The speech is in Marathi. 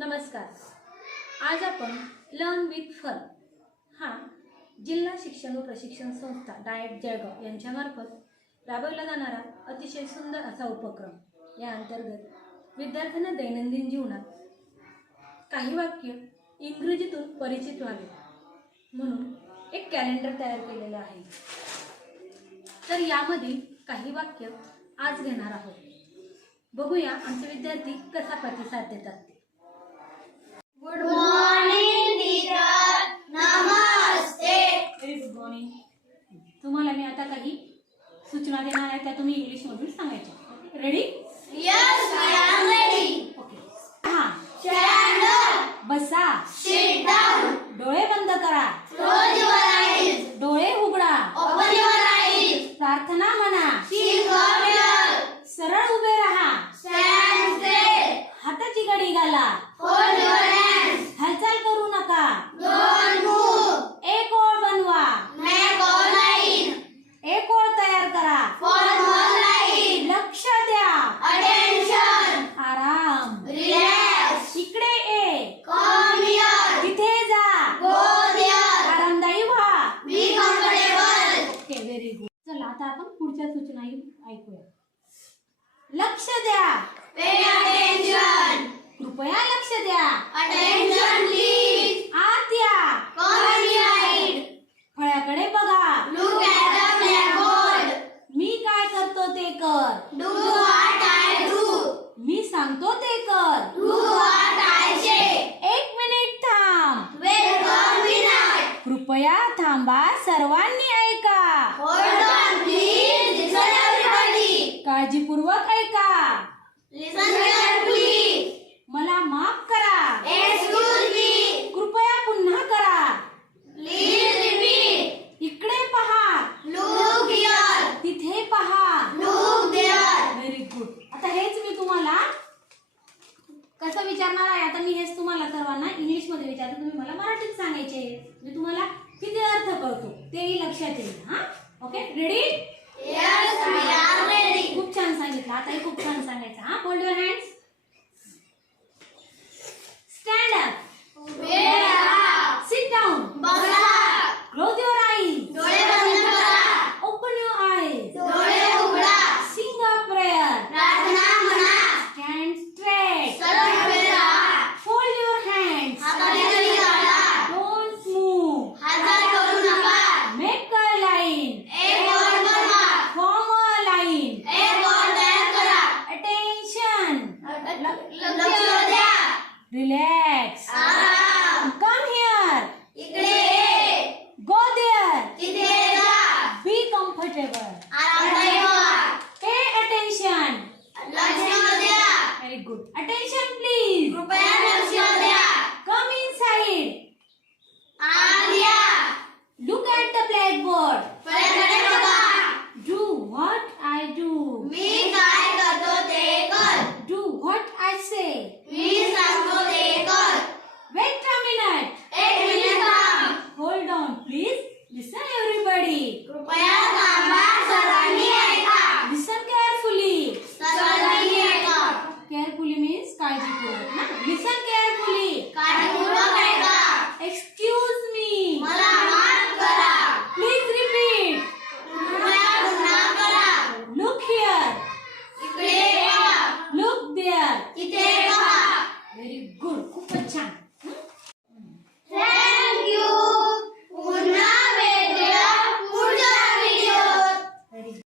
नमस्कार. आज आपण लर्न विथ फल. हा जिल्हा शिक्षण व प्रशिक्षण संस्था डायट जळगाव यांच्यामार्फत राबवला जाणारा अतिशय सुंदर असा उपक्रम. या अंतर्गत विद्यार्थ्यांना दैनंदिन जीवनात काही वाक्य इंग्रजीतून परिचित व्हावे. म्हणून एक कॅलेंडर तयार केलेलं आहे. तर यामध्ये काही वाक्य आज घेणार आहोत. बघूया आमचे विद्यार्थी कसा प्रतिसाद देतात. सूचना देणार आहे त्या तुम्ही इंग्लिश मधून सांगायच्या. रेडी यस आय एम बसा. डोळे बंद करा. तुमच्या सूचना ऐकूया. लक्ष द्या. कृपया लक्ष द्या. कृपया थांबा सर्वांनी ऐका. काळजीपूर्वक ऐका. विचारणार आहे? आता मी हेच तुम्हाला सर्वांना इंग्लिशमध्ये विचारतो. तुम्ही मला मराठीत सांगायचे. मी तुम्हाला किती अर्थ कळतो तेही लक्षात येईल. हा? ओके रेडी खूप छान सांगितलं. आता खूप Relax. Aram. Come here. Ikde. Go there. Tidhe Be comfortable. Aram.